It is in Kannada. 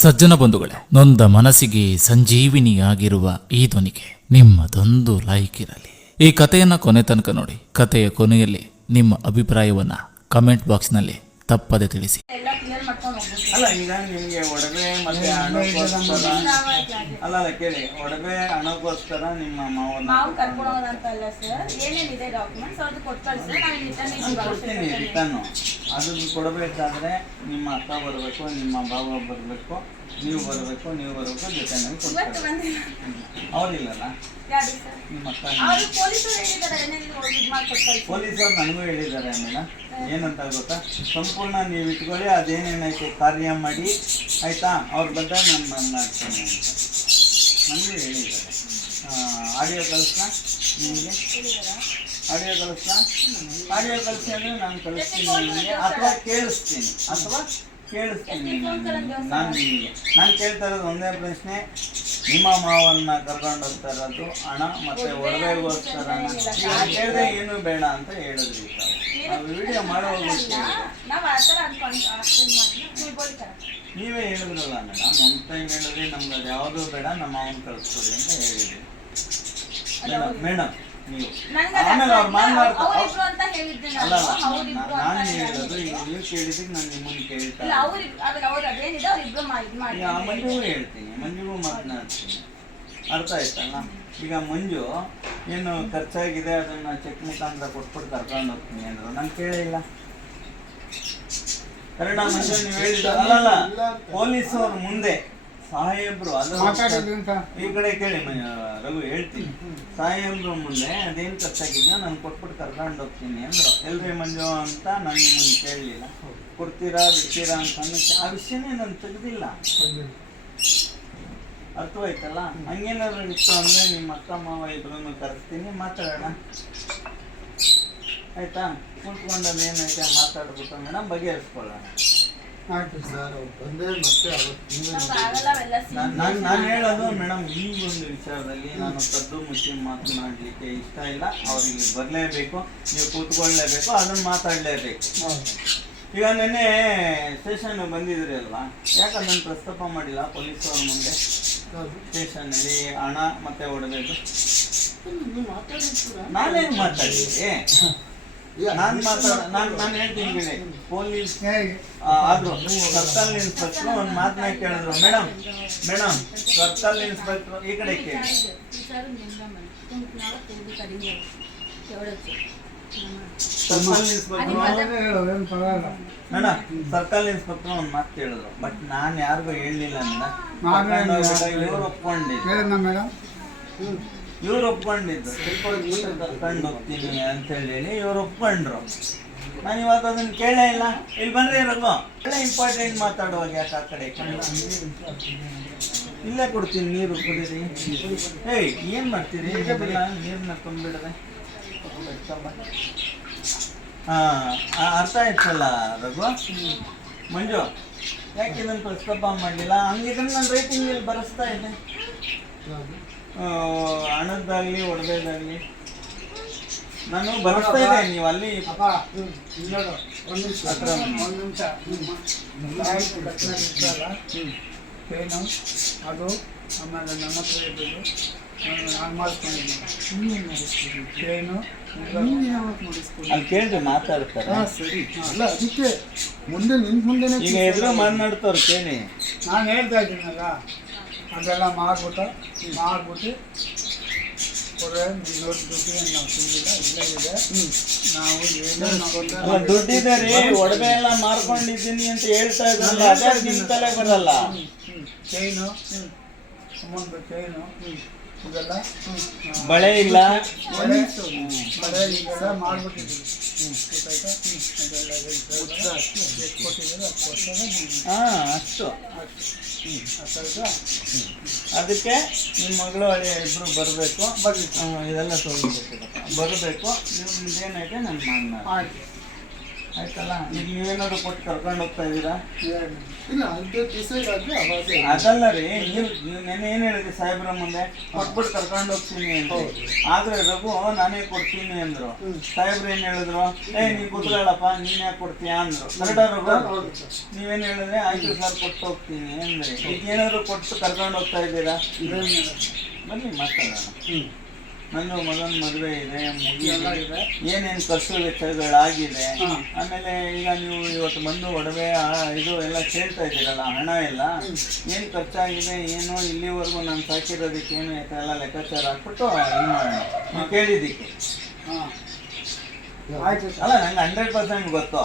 ಸಜ್ಜನ ಬಂಧುಗಳೇ, ನೊಂದ ಮನಸ್ಸಿಗೆ ಸಂಜೀವಿನಿಯಾಗಿರುವ ಈ ಧ್ವನಿಗೆ ನಿಮ್ಮದೊಂದು ಲೈಕ್ ಇರಲಿ. ಈ ಕಥೆಯನ್ನ ಕೊನೆ ತನಕ ನೋಡಿ. ಕಥೆಯ ಕೊನೆಯಲ್ಲಿ ನಿಮ್ಮ ಅಭಿಪ್ರಾಯವನ್ನ ಕಮೆಂಟ್ ಬಾಕ್ಸ್ನಲ್ಲಿ ತಪ್ಪದೆ ತಿಳಿಸಿ. ಅಲ್ಲ, ಈಗ ನಿಮಗೆ ಒಡವೆ ಮತ್ತೆ ಹಣಕ್ಕೋಸ್ಕರ ಅಲ್ಲ ಕೇಳಿ, ಒಡವೆ ಹಣಕ್ಕೋಸ್ಕರ ನಿಮ್ಮ ಮಾವು ಕರ್ಕೊಂಡು ಹೋಗೋದಂತಲ್ಲ ಸರ್, ಏನೇನಿದೆ ಡಾಕ್ಯುಮೆಂಟ್ಸ್ ಅದು ಕೊಡ್ತಾರೆ. ಕೊಡ್ತೀನಿ ರಿಟರ್ನು. ಅದನ್ನು ಕೊಡಬೇಕಾದ್ರೆ ನಿಮ್ಮ ಅಕ್ಕ ಬರಬೇಕು, ನಿಮ್ಮ ಭಾವ ಬರಬೇಕು, ನೀವು ಬರಬೇಕು ಜೊತೆನಲ್ಲಿ ಕೊಡ್ತಾರೆ. ಅವರಿಲ್ಲಲ್ಲ ನಿಮ್ಮ ಅಕ್ಕ. ಪೊಲೀಸರು ನನಗೂ ಹೇಳಿದ್ದಾರೆ ಮೇಡಮ್. ಏನಂತ ಗೊತ್ತಾ, ಸಂಪೂರ್ಣ ನೀವು ಇಟ್ಕೊಳ್ಳಿ, ಅದೇನೇನೈತೆ ಕಾರ್ಯ ಮಾಡಿ ಆಯಿತಾ, ಅವ್ರ ಬಗ್ಗೆ ನಾನು ಮಾತನಾಡ್ತೀನಿ ಅಂತ ನನಗೂ ಹೇಳಿದ್ದಾರೆ. ಆಡಿಯೋ ಕಳಿಸ್ತಾ ನಿಮಗೆ, ಆಡಿಯೋ ಕಳಿಸಿ ಅಂದರೆ ನಾನು ಕಳಿಸ್ತೀನಿ ನಿಮಗೆ, ಅಥವಾ ಕೇಳಿಸ್ತೀನಿ ನಾನು ಕೇಳ್ತಾ ಇರೋದು ಒಂದೇ ಪ್ರಶ್ನೆ, ನಿಮ್ಮ ಮಾವನ್ನ ಕರ್ಕೊಂಡು ಹೋಗ್ತಾ ಇರೋದು ಹಣ ಮತ್ತೆ ಒಡವೆಗೋಸ್ಕರ ಕೇಳಿದ್ರೆ ಏನು ಬೇಡ ಅಂತ ಹೇಳಿದ್ರಿ. ನಾವು ವಿಡಿಯೋ ಮಾಡೋದು ನೀವೇ ಹೇಳಿದ್ರಲ್ಲ ಮೇಡಮ್, ಒಂದು ಟೈಮ್ ಹೇಳಿದ್ರಿ ನಮ್ಗೆ ಅದು ಯಾವುದೂ ಬೇಡ, ನಮ್ಮ ಮಾವನ ಕಳಿಸ್ಕೊಡಿ ಅಂತ ಹೇಳಿದ್ರಿ ಮೇಡಮ್. ನೀವು ಆಮೇಲೆ ಅವ್ರು ಮಾತನಾಡ್ತಾರೆ. ಅಲ್ಲ, ನಾನು ಹೇಳೋದು ಈಗ ನೀವು ಕೇಳಿದಕ್ಕೆ ನಾನು ನಿಮ್ಮನ್ನು ಕೇಳ್ತಾ ಮಂಜುಗೂ ಹೇಳ್ತೀನಿ, ಮಂಜುಗೂ ಮಾತನಾಡ್ತೀನಿ. ಅರ್ಥ ಆಯ್ತಲ್ಲ? ಈಗ ಮಂಜು ಏನು ಖರ್ಚಾಗಿದೆ ಅದನ್ನ ಚೆಕ್ ಮುಖಾಂತರ ಕೊಟ್ಬಿಟ್ಟು ಕರ್ಕೊಂಡು ಹೋಗ್ತೀನಿ ಅಂದ್ರು, ನಾನು ಕೇಳಿಲ್ಲ. ಕರೆಕ್ಟ ಮಂಜು? ನೀವು ಹೇಳಿದ ಅಲ್ಲಲ್ಲ, ಪೊಲೀಸವ್ರ ಮುಂದೆ ಸಾಹೇಬ್ರು ಅದು ಈ ಕಡೆ ಕೇಳಿ ರಘು, ಹೇಳ್ತೀನಿ. ಸಾಹೇಬ್ರು ಮುಂದೆ ಅದೇನು ಖರ್ಚಾಗಿದ್ಯೋ ನಾನು ಕೊಟ್ಬಿಟ್ಟು ಕರ್ಕೊಂಡು ಹೋಗ್ತೀನಿ ಅಂದ್ರು. ಎಲ್ರಿ ಮಂಜು ಅಂತ ನಾನು ನಿಮ್ಮನ್ನು ಕೇಳಲಿಲ್ಲ. ಕೊಡ್ತೀರಾ ಬಿಡ್ತೀರಾ ಅಂತ ಆ ವಿಷಯನೇ ನಾನು ತೆಗೆದಿಲ್ಲ. ಅರ್ಥವಾಯ್ತಲ್ಲ? ಹಂಗೇನಾದ್ರು ಇತ್ತು ಅಂದರೆ ನಿಮ್ಮ ಅಕ್ಕ ಮಾವ ಇಬ್ಬರನ್ನು ಕರೆಸ್ತೀನಿ, ಮಾತಾಡೋಣ ಆಯ್ತಾ? ಕೂತ್ಕೊಂಡಲ್ಲಿ ಏನೈತೆ ಮಾತಾಡ್ಬಿಟ್ಟು ಮೇಡಮ್ ಬಗೆಹರಿಸ್ಕೊಳ್ಳೋಣ. ನಾನು ಹೇಳೋದು ಮೇಡಮ್, ಈ ಒಂದು ವಿಚಾರದಲ್ಲಿ ನಾನು ಕದ್ದು ಮುಚ್ಚಿ ಮಾತನಾಡಲಿಕ್ಕೆ ಇಷ್ಟ ಇಲ್ಲ. ಅವ್ರಿಗೆ ಬರಲೇಬೇಕು, ನೀವು ಕೂತ್ಕೊಳ್ಳೇಬೇಕು, ಅದನ್ನು ಮಾತಾಡಲೇಬೇಕು. ಈಗ ನೆನ್ನೆ ಸ್ಟೇಷನ್ ಬಂದಿದ್ರಿ ಅಲ್ವಾ, ಯಾಕೆ ಅದನ್ನು ಪ್ರಸ್ತಾಪ ಮಾಡಿಲ್ಲ ಪೊಲೀಸವ್ರ ಮುಂದೆ? ಸ್ಟೇಷನಲ್ಲಿ ಹಣ ಮತ್ತೆ ಒಡವೆದು ನಾನೇನು ಮಾತಾಡಿದ್ದೆ? ನಾನು ಹೇಳ್ತೀನಿ ಕೇಳಿ. ಪೊಲೀಸ್ ಆದ್ರು ಸರ್ಕಲ್ ಇನ್ಸ್ಪೆಕ್ಟರ್ ಒಂದು ಮಾತನ್ನ ಕೇಳಿದ್ರು, ಮೇಡಮ್ ಸರ್ಕಲ್ ಇನ್ಸ್ಪೆಕ್ಟರ್ ಈ ಕಡೆ ಕೇಳಿ. ಸರ್ಕಲ್ ಇನ್ಸ್ಪೆಕ್ಟರ್ ಒಂದು ಮಾತು ಕೇಳಿದ್ರು, ಬಟ್ ನಾನು ಯಾರಿಗೂ ಹೇಳಲಿಲ್ಲ ಇವ್ರು ಒಪ್ಕೊಂಡಿದ್ದು ಕರ್ಕೊಂಡು ಹೋಗ್ತೀನಿ ಅಂತ ಹೇಳಿ ಇವ್ರು ಒಪ್ಕೊಂಡ್ರು. ನಾನು ಇವಾಗ ಅದನ್ನು ಕೇಳೇ ಇಲ್ಲ. ಇಲ್ಲಿ ಬಂದ್ರೆ ರಘು, ಎಲ್ಲ ಇಂಪಾರ್ಟೆಂಟ್ ಮಾತಾಡುವಾಗ ಯಾಕೆ ಆ ಕಡೆ ಇಲ್ಲೇ ಕೊಡ್ತೀನಿ, ನೀರು ಕುಡೀರಿ. ಏಯ್, ಏನು ಮಾಡ್ತೀರಿ? ನೀರನ್ನ ತುಂಬಿಡದೆ ಅರ್ಥ ಆಯ್ತಲ್ಲ ರಘು? ಮಂಜು, ಯಾಕೆ ಇದನ್ನು ಪ್ರಸ್ತಾಪ ಮಾಡಲಿಲ್ಲ? ಹಂಗಿದ್ರೆ ನಾನು ರೇಟಿಂಗಲ್ಲಿ ಬರೆಸ್ತಾ ಇದ್ದೆ, ಹಣದ್ದಾಗಲಿ ಒಡವೆದಾಗಲಿ ನಾನು ಬರೆಸ್ತಾ ಇದ್ದೆ. ನೀವು ಅಲ್ಲಿ ಏನು ಅದು ಆಮೇಲೆ ನನ್ನ ಹತ್ರ ಇದ್ದದ್ದು ನಾನು ಮಾಡಿಸ್ಕೊಂಡಿದ್ದೀನಿ. ಏನು ಅಲ್ಲಿ ಕೇಳ್ರಿ, ಮಾತಾಡ್ತಾರೆ. ಸರಿ, ಅಲ್ಲ ಅದಕ್ಕೆ ಮುಂದೆ ನಿನ್ನ ಮುಂದೆನೇ ಈಗ ಎದುರು ಮಾತನಾಡ್ತವ್ರು ಕೇಳಿ. ನಾನು ಹೇಳ್ತಾ ಇದ್ದೀನಲ್ಲ, ಅದೆಲ್ಲ ಮಾಡ್ಬಿಟ್ಟು ಕೊಡ್ರೆ ದುಡ್ಡಿಗೆ ನಾವು ತಿಂದಿಲ್ಲ, ಇಲ್ಲೇ ಇದೆ. ನಾವು ಏನೋ ದುಡ್ಡಿದೆ ರೀ, ಒಡವೆ ಎಲ್ಲ ಮಾರ್ಕೊಂಡಿದ್ದೀನಿ ಅಂತ ಹೇಳ್ತಾ ಇದ್ರಲ್ಲ, ಅದೇ ನಿಮ್ಮ ತಲೆ ಬರಲ್ಲ. ಚೈನು ಅಮೌಂಟ್, ಚೈನು ಇದೆಲ್ಲ ಬಳೆ ಇಲ್ಲ, ಬಳೆ ಈಗೆಲ್ಲ ಮಾಡ್ಬಿಟ್ಟಿದ್ದೀವಿ. ಗೊತ್ತಾಯ್ತಾ? ಅದೆಲ್ಲ ಎಷ್ಟು ಕೊಟ್ಟಿದ್ದೀವಿ ಅಷ್ಟು ಅದಕ್ಕೆ ನಿಮ್ಮ ಮಗಳು ಇಬ್ಬರು ಬರಬೇಕು, ಇದೆಲ್ಲ ಬರಬೇಕು. ನಿಮ್ದೇನೈತೆ ನಾನು ಮಾಡಿ ಆಯ್ತಲ್ಲ? ಈಗ ನೀವೇನಾದ್ರು ಕೊಟ್ಟು ಕರ್ಕೊಂಡು ಹೋಗ್ತಾ ಇದ್ದೀರಾ? ಇಲ್ಲ ಅದು ಡಿಸೈಡ್ ಆಗಿ ಅವಾಗ ಅದಲ್ಲ ರೀ, ನೀವು ನೆನ್ನೆ ಏನು ಹೇಳಿದ್ರಿ ಸಾಹೇಬ್ರ ಮುಂದೆ ಕೊಟ್ಬಿಟ್ಟು ಕರ್ಕೊಂಡು ಹೋಗ್ತೀನಿ ಅಂತ. ಆದ್ರೆ ರಘು ನಾನೇ ಕೊಡ್ತೀನಿ ಅಂದ್ರು. ಸಾಹೇಬ್ರು ಏನ್ ಹೇಳಿದ್ರು, ನೀನ್ ಕೂತ್ಕೊಳ್ಳಪ್ಪ ನೀನ್ ಯಾಕೆ ಕೊಡ್ತೀಯಾ ಅಂದ್ರು. ಕರೆಕ್ಟಾ ರಘು? ನೀವೇನ್ ಹೇಳಿದ್ರೆ ಆಯ್ತು ಸರ್ ಕೊಟ್ಟು ಹೋಗ್ತೀನಿ ಅಂದ್ರೆ, ಈಗ ಏನಾದ್ರು ಕೊಟ್ಟು ಕರ್ಕೊಂಡು ಹೋಗ್ತಾ ಇದ್ದೀರಾ? ಬನ್ನಿ ಮಾತಾಡೋಣ. ನಂದು ಮಗನ ಮದುವೆ ಇದೆ, ಮುಗಿದಿದೆ, ಏನೇನು ಖರ್ಚು ವೆಚ್ಚಗಳಾಗಿದೆ. ಆಮೇಲೆ ಈಗ ನೀವು ಇವತ್ತು ಬಂದು ಒಡವೆ ಇದು ಎಲ್ಲ ಕೇಳ್ತಾ ಇದ್ದೀರಲ್ಲ, ಹಣ ಎಲ್ಲ ಏನು ಖರ್ಚಾಗಿದೆ ಏನು ಇಲ್ಲಿವರೆಗೂ ನಾನು ಸಾಕಿರೋದಕ್ಕೆ ಏನು ಎಲ್ಲ ಲೆಕ್ಕಾಚಾರ ಹಾಕ್ಬಿಟ್ಟು ಇದು ಮಾಡೋಣ. ನೀವು ಕೇಳಿದ್ದಕ್ಕೆ ಆಯ್ತು ಅಲ್ಲ, ನಂಗೆ 100% ಗೊತ್ತು.